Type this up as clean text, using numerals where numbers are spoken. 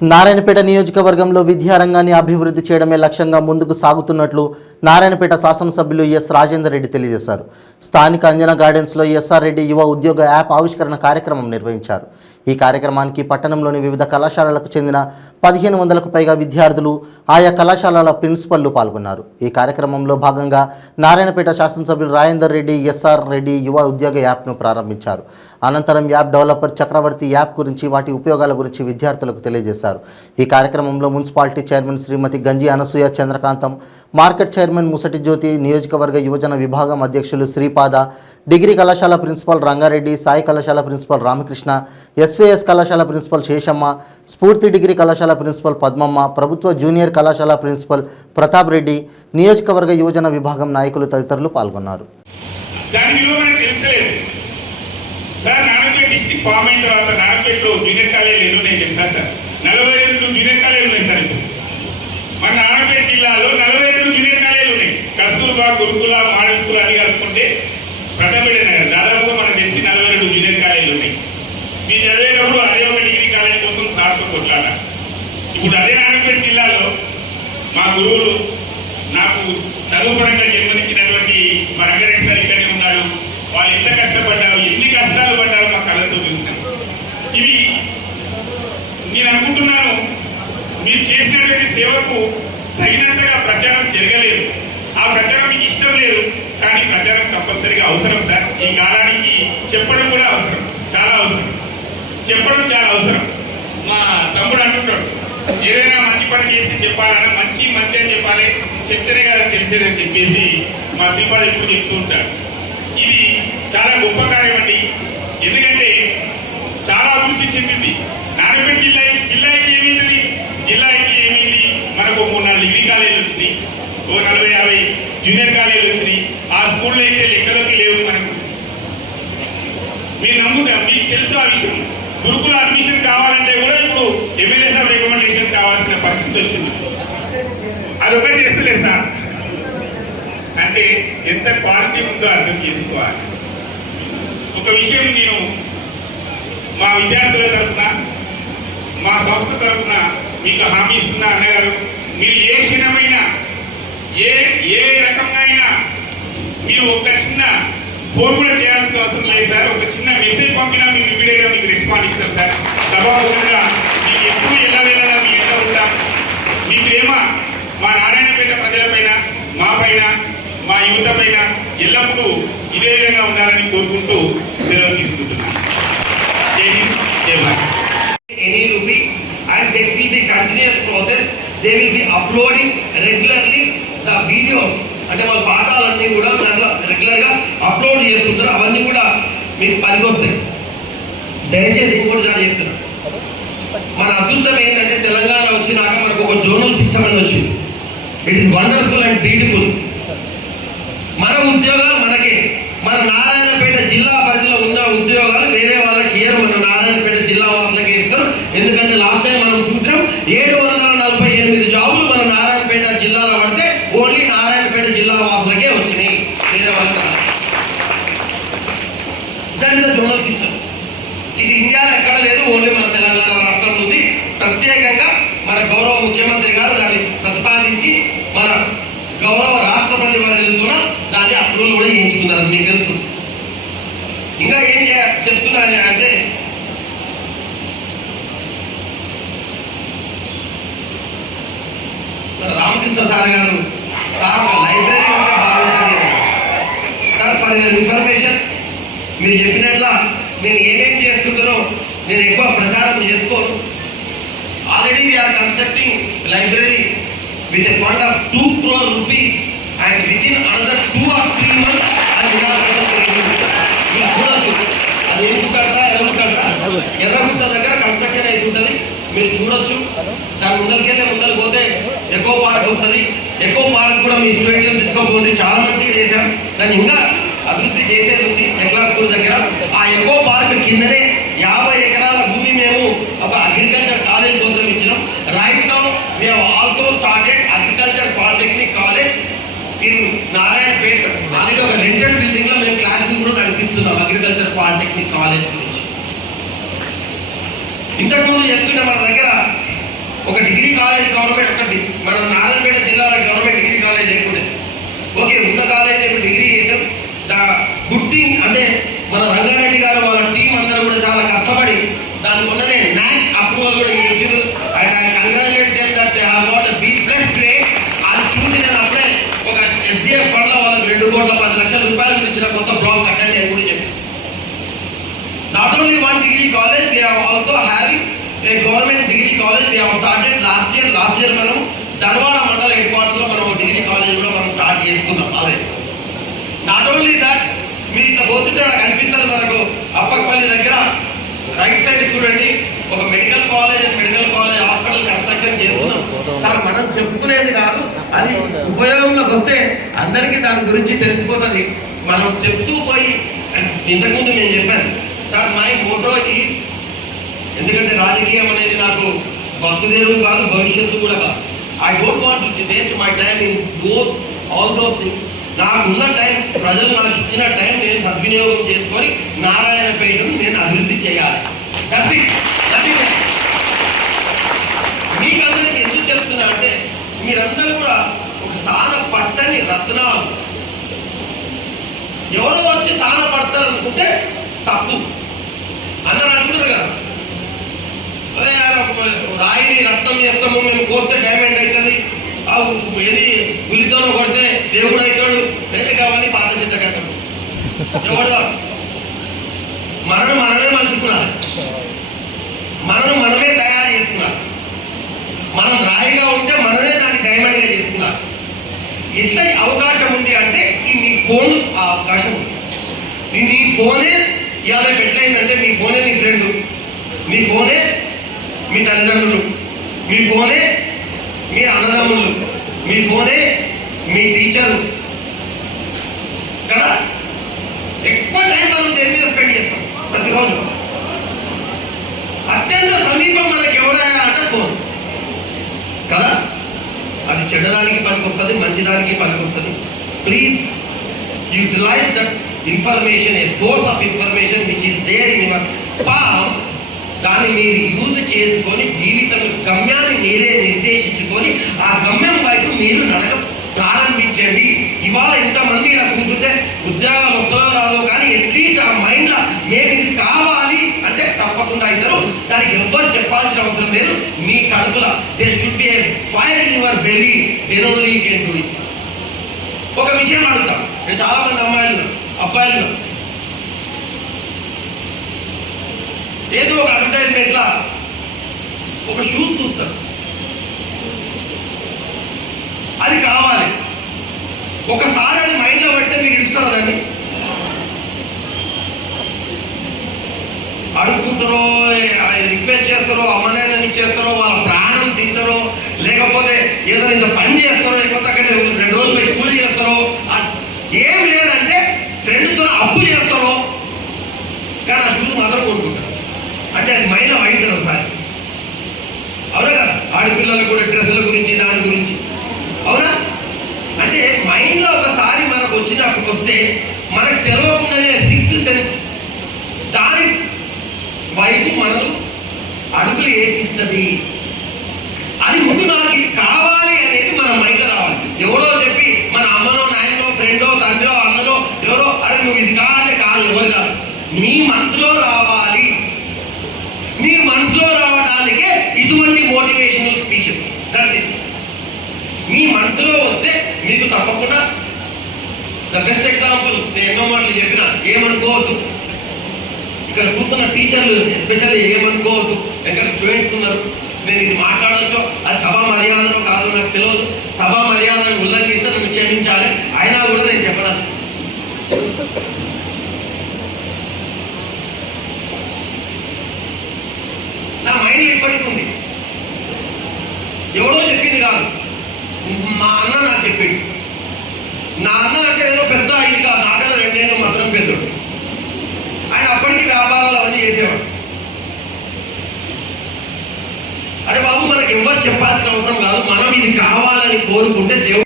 నారాయణపేట నియోజకవర్గంలో విద్యారంగాన్ని అభివృద్ధి చేయడమే లక్ష్యంగా ముందుకు సాగుతున్నట్లు నారాయణపేట శాసనసభ్యులు ఎస్ రాజేందర్ రెడ్డి తెలియజేశారు. స్థానిక అంజనా గార్డెన్స్లో ఎస్ఆర్ రెడ్డి యువ ఉద్యోగ యాప్ ఆవిష్కరణ కార్యక్రమం నిర్వహించారు. ఈ కార్యక్రమానికి పట్టణంలోని వివిధ కళాశాలలకు చెందిన 1500కు పైగా విద్యార్థులు, ఆయా కళాశాలల ప్రిన్సిపల్లు పాల్గొన్నారు. ఈ కార్యక్రమంలో భాగంగా నారాయణపేట శాసనసభ్యులు రాజేందర్ రెడ్డి ఎస్ఆర్ రెడ్డి యువ ఉద్యోగ యాప్ను ప్రారంభించారు. అనంతరం యాప్ డెవలపర్ చక్రవర్తి యాప్ గురించి, వాటి ఉపయోగాల గురించి విద్యార్థులకు తెలియజేశారు. ఈ కార్యక్రమంలో మున్సిపాలిటీ చైర్మన్ శ్రీమతి గంజి అనసూయ చంద్రకాంతం, మార్కెట్ చైర్మన్ ముసటి జ్యోతి, నియోజకవర్గ యువజన విభాగం అధ్యక్షులు శ్రీపాద, డిగ్రీ కళాశాల ప్రిన్సిపల్ రంగారెడ్డి, సాయి కళాశాల ప్రిన్సిపల్ రామకృష్ణ, ఎస్వీఎస్ కళాశాల ప్రిన్సిపల్ శేషమ్మ, స్ఫూర్తి డిగ్రీ కళాశాల ప్రిన్సిపల్ పద్మమ్మ, ప్రభుత్వ జూనియర్ కళాశాల ప్రిన్సిపల్ ప్రతాప్ రెడ్డి, నియోజకవర్గ యువజన విభాగం నాయకులు తదితరులు పాల్గొన్నారు. సార్ నారాయణపేట డిస్ట్రిక్ట్ ఫామ్ అయిన తర్వాత నారాయణపేటలో జూనియర్ కాలేజీలు ఎన్ని ఉన్నాయి తెలుసా సార్? 42 జూనియర్ కాలేజీలు ఉన్నాయి సార్. ఇప్పుడు మన నారాయణపేట జిల్లాలో 42 జూనియర్ కాలేజీలు ఉన్నాయి. కస్తూర్బా, గురుకుల, మోడల్ స్కూల్ అన్ని కలుపుకుంటే ప్రతాపేట నగర్ దాదాపుగా మనకు తెలిసి 42 జూనియర్ కాలేజీలు ఉన్నాయి. మీరు చదివేటప్పుడు అదే ఒక డిగ్రీ కాలేజీ కోసం సార్తో కొట్లాట. ఇప్పుడు అదే నారాయణపేట జిల్లాలో మా గురువులు, నాకు చదువు పరంగా జన్మనిచ్చినటువంటి మా రంగారెడ్డి సార్ ఇక్కడే ఉన్నాడు. వాళ్ళు ఎంత కష్టపడ్డారు, ఎన్ని కష్టాలు పడ్డారు మా కళ్ళతో చూసినారు. ఇవి నేను అనుకుంటున్నాను, మీరు చేసినటువంటి సేవకు తగినంతగా ప్రచారం జరగలేదు. ఆ ప్రచారం మీకు ఇష్టం లేదు, కానీ ప్రచారం కంపల్సరీగా అవసరం సార్. ఈ కాలానికి చెప్పడం కూడా అవసరం, చాలా అవసరం. చెప్పడం చాలా అవసరం. మా తమ్ముడు అంటుంటాడు, ఏదైనా మంచి పని చేస్తే చెప్పాలన్నా మంచి మంచి అని చెప్పాలి, చెప్తేనే కదా తెలిసేదని చెప్పేసి మా శ్రీపాద ఇప్పుడు చెప్తూ ఉంటాడు. ఇది చాలా గొప్ప కార్యం అండి. ఎందుకంటే చాలా అభివృద్ధి చెందింది నారాయణపేట జిల్లాకి ఏమైంది, జిల్లాకి ఏమైంది, మనకు 3-4 డిగ్రీ కాలేజీలు వచ్చినాయి, 40-50 జూనియర్ కాలేజీలు వచ్చినాయి. ఆ స్కూల్లో అయితే లెక్కలోకి లేవు మనకు. మీరు నమ్ముతాం, మీకు తెలుసు ఆ విషయం. గురుకుల అడ్మిషన్ కావాలంటే కూడా ఇప్పుడు ఎమ్మెల్యే సార్ రికమెండేషన్ కావాల్సిన పరిస్థితి వచ్చింది. అదొకటి చేస్తలేదు సార్. అంటే ఎంత క్వాలిటీ ఉందో అర్థం చేసుకోవాలి. ఒక విషయం నేను మా విద్యార్థుల తరఫున, మా సంస్థ తరఫున మీకు హామీ ఇస్తున్నా అన్నగారు, మీరు ఏ క్షణమైనా ఏ రకంగా అయినా మీరు ఒక చిన్న ఫోన్ కూడా చేయాల్సిన అవసరం లేదు సార్. ఒక చిన్న మెసేజ్ పంపినా మీకు ఇమీడియట్గా మీకు రెస్పాండ్ ఇస్తాం సార్. సభాముఖంగా మీకు ఎప్పుడు ఎల్లవేళలా మీ ఎంత ఉంటాం. మీ ప్రేమ మా నారాయణపేట ప్రజలపైన, మా పైన, మా యువత పైన ఎల్లప్పుడూ ఇదే విధంగా ఉండాలని కోరుకుంటూ సెలవు తీసుకుంటున్నాను. జై హింద్, జై Bharat. Any rupee, and this will be continuous process. They will be uploading regularly the videos. అంటే వాళ్ళ పాఠాలన్నీ కూడా దాంట్లో రెగ్యులర్గా అప్లోడ్ చేస్తుంటారు. అవన్నీ కూడా మీకు పనికొస్తాయి. దయచేసి ఇంకోటిసారి చెప్తున్నా, మన అదృష్టం ఏంటంటే తెలంగాణ వచ్చినాక మనకు ఒక జోనల్ సిస్టమ్ అని వచ్చింది. It is wonderful and beautiful. మన ఉద్యోగాలు మనకే, మన నారాయణపేట జిల్లా పరిధిలో ఉన్న ఉద్యోగాలు వేరే వాళ్ళకి ఇయ్యరు, మన నారాయణపేట జిల్లా వాసులకే ఇస్తారు. ఎందుకంటే లాస్ట్ టైం మనం చూసినాం 748 జాబులు మన నారాయణపేట జిల్లాలో పడితే ఓన్లీ నారాయణపేట జిల్లా వాసులకే వచ్చినాయి, వేరే వాళ్ళకి. That is the zonal system. ఇది ఇండియాలో ఎక్కడ లేదు, ఓన్లీ మన తెలంగాణ రాష్ట్రంలో ఉంది. ప్రత్యేకంగా మన గౌరవ ముఖ్యమంత్రి గారు దాన్ని ప్రతిపాదించి మన గౌరవ రాష్ట్రపతి వర్యులతో దాన్ని అప్రూవల్ కూడా చేయించుకున్నారు. అది మీకు తెలుసు. ఇంకా ఏం చెప్తున్నారు అంటే, రామకృష్ణ సార్ గారు, సార్ ఒక లైబ్రరీ ఉంటే బాగుంటుంది సార్. ఫర్ యువర్ ఇన్ఫర్మేషన్, మీరు చెప్పినట్ల నేను ఏమేమి చేస్తుంటారో నేను ఎక్కువ ప్రచారం చేసుకోను. Already we're constructing library with a fund of 2 crore rupees, and within another 2 or 3 months అది మీరు చూడొచ్చు. అది ఎర్రగుట్ట దగ్గర కన్స్ట్రక్షన్ అవుతుంటుంది, మీరు చూడొచ్చు. దాని ముందరికి పోతే ఎకో పార్క్ వస్తుంది. ఎకో పార్క్ కూడా మీ స్టూడెంట్ని తీసుకోపోతుంది. చాలా మంచిగా చేశాం. దాన్ని ఇంకా అభివృద్ధి చేసేది ఉంది ఎట్లా స్కూల్ దగ్గర. ఆ ఎకో పార్క్ కిందనే 50 ఎకరాల భూమి మేము ఒక అగ్రికల్చర్ కాలేజ్ కోసం ఇచ్చినాం. Right now we have also started agriculture polytechnic college in Narayanpet. Already ఒక రెంటెడ్ బిల్డింగ్ లో మేము క్లాసెస్ కూడా నడిపిస్తున్నాం అగ్రికల్చర్ పాలిటెక్నిక్ కాలేజ్ గురించి. ఇంతకుముందు చెప్తున్న మన దగ్గర సంబంధించిన కొత్త బ్లాక్ కట్టండి అని కూడా చెప్పాను. Not only one degree college, we are also having a government degree college. We have started last year మనం ధర్వాడ మండల హెడ్ క్వార్టర్లో మనం డిగ్రీ కాలేజ్ కూడా మనం స్టార్ట్ చేసుకున్నాం ఆల్రెడీ. నాట్ ఓన్లీ దట్, మీరు ఇట్లా పోతుంటే అక్కడ కనిపిస్తుంది మనకు అప్పకపల్లి దగ్గర రైట్ సైడ్ చూడండి, ఒక మెడికల్ కాలేజ్ హాస్పిటల్ కన్స్ట్రక్షన్ చేస్తున్నాం. సార్ మనం చెప్పుకునేది కాదు, అది ఉపయోగంలోకి వస్తే అందరికీ దాని గురించి తెలిసిపోతుంది. మనం చెప్తూ పోయి, ఇంతకుముందు నేను చెప్పాను సార్, మై మోటో ఈజ్, ఎందుకంటే రాజకీయం అనేది నాకు బతుకుదేరువు కాదు, భవిష్యత్తు కూడా కాదు. I don't want to waste my time in all those things. నాకున్న టైం, ప్రజలు నాకు ఇచ్చిన టైం నేను సద్వినియోగం చేసుకొని నారాయణపేటను నేను అభివృద్ధి చేయాలి. That's it, nothing else. మీకు అందరికి ఎందుకు చెప్తున్నా అంటే, మీరందరూ కూడా ఒక స్థాన పట్టని రత్నాలు. ఎవరో వచ్చి స్థాన పడతారు అనుకుంటే తప్పు. అందరూ అంటున్నారు కదా, రాయిని రత్నం చేస్తాము, మేము కోస్తే డైమండ్ అవుతుంది, ఏది గులితోనో కొడితే దేవుడు అవుతాడు, కావాలి పాత చిత్త కథలు. ఎవడు మనమే మలుచుకున్నాలి, మనమే తయారు చేసుకున్నారు. మనం రాయిగా ఉంటే మనమే దాన్ని డైమండ్గా చేసుకున్నారు. ఎట్లా అవకాశం ఉంది అంటే, ఈ మీ ఫోన్ ఆ అవకాశం ఉంది. నీ ఫోనే ఇవాళ ఎట్లయిందంటే, మీ ఫోనే నీ ఫ్రెండ్, మీ ఫోనే మీ తల్లిదండ్రులు, మీ ఫోనే మీ అన్నదమ్ములు, మీ ఫోనే మీ టీచరు కదా. ఎక్కువ టైం మనం దేని మీద స్పెండ్ చేస్తాం ప్రతిరోజు. అత్యంత సమీపం మనకి ఎవరైనా అంటే ఫోన్ కదా. అది చెడ్డదానికి పనికొస్తుంది, మంచిదానికి పనికొస్తుంది. Please utilise that information, a source of information which is there in your palm. దాన్ని మీరు యూజ్ చేసుకొని జీవితం గమ్యాన్ని మీరే నిర్దేశించుకొని ఆ గమ్యం వైపు మీరు నడక ప్రారంభించండి. ఇవాళ ఇంతమంది ఇలా కూర్చుంటే ఉద్యోగాలు వస్తాయో రాదో, కానీ అట్లీస్ట్ ఆ మైండ్లో మేము ఇది కావాలి అంటే తప్పకుండా అవుతారు. దానికి ఎవ్వరు చెప్పాల్సిన అవసరం లేదు. మీ కడుపులో there should be a fire in your belly, then only you can do it. ఒక విషయం అడుగుతాం, నేను చాలా మంది అబ్బాయిలు ఏదో ఒక అడ్వర్టైజ్మెంట్లా ఒక షూస్ చూస్తారు, అది కావాలి. ఒకసారి అది మైండ్లో పెడితే మీరు ఇడుస్తారా దాన్ని? అడుక్కుంటారో, రిక్వెస్ట్ చేస్తారో, అమ్మనాయనని చేస్తారో, వాళ్ళ ప్రాణం తింటారో, లేకపోతే ఏదైనా ఇంత పని చేస్తారో, లేకపోతే అక్కడ 2 రోజులు పెట్టి కూలి చేస్తారో, ఏం లేదంటే ఫ్రెండ్తో అప్పు చేస్తారో, కానీ ఆ షూస్ మాత్రం కొనుక్కుంటారు. అంటే అది మైండ్లో అయింటారు ఒకసారి. అవునా కదా? ఆడపిల్లలు కూడా డ్రెస్సుల గురించి, దాని గురించి, అవునా? అంటే మైండ్లో ఒకసారి మనకు వచ్చినప్పుడు వస్తే మనకు తెలియకుండానే 6th సెన్స్ దాని వైపు మనను అడుగులు ఏపిస్తుంది. అది ముందు నాకు ఇది కావాలి అనేది మన మైండ్లో రావాలి. ఎవరో చెప్పి మన అమ్మనో, నాయనో, ఫ్రెండో, తండ్రో, అన్నలో ఎవరో, అరే నువ్వు ఇది కావాలంటే కాదు, ఎవరు కాదు, నీ మనసులో రావాలి. నీ మనసులో రావడానికే ఇటువంటి మోటివేషనల్ స్పీచెస్. That's it. మీ మనసులో వస్తే మీకు తప్పకుండా ద బెస్ట్ ఎగ్జాంపుల్ నేను ఎన్నో మాటలు చెప్పిన, ఏమనుకోవద్దు. ఇక్కడ కూర్చున్న టీచర్లు ఎస్పెషల్లీ ఏమనుకోవద్దు. ఎక్కడ స్టూడెంట్స్ ఉన్నారు, నేను ఇది మాట్లాడచ్చో, అది సభా మర్యాదనో కాదో నాకు తెలియదు. సభా మర్యాదను ఉల్లంఘిస్తే నన్ను క్షమించాలి, అయినా కూడా నేను చెప్పనచ్చు. నా మైండ్లో ఇప్పటికీ ఉంది. ఎవరో చెప్పింది కాదు, మా అన్న నాకు చెప్పింది. నా అన్న అంటే ఏదో పెద్ద ఇది కాదు, నాకన్నా 2 ఏళ్ళు మాత్రం పెద్దోడు. ఆయన అప్పటికి వ్యాపారాలు అవన్నీ చేసేవాడు. అరే బాబు, మనకి ఎవరు చెప్పాల్సిన అవసరం కాదు. మనం ఇది కావాలని కోరుకుంటే దేవుడు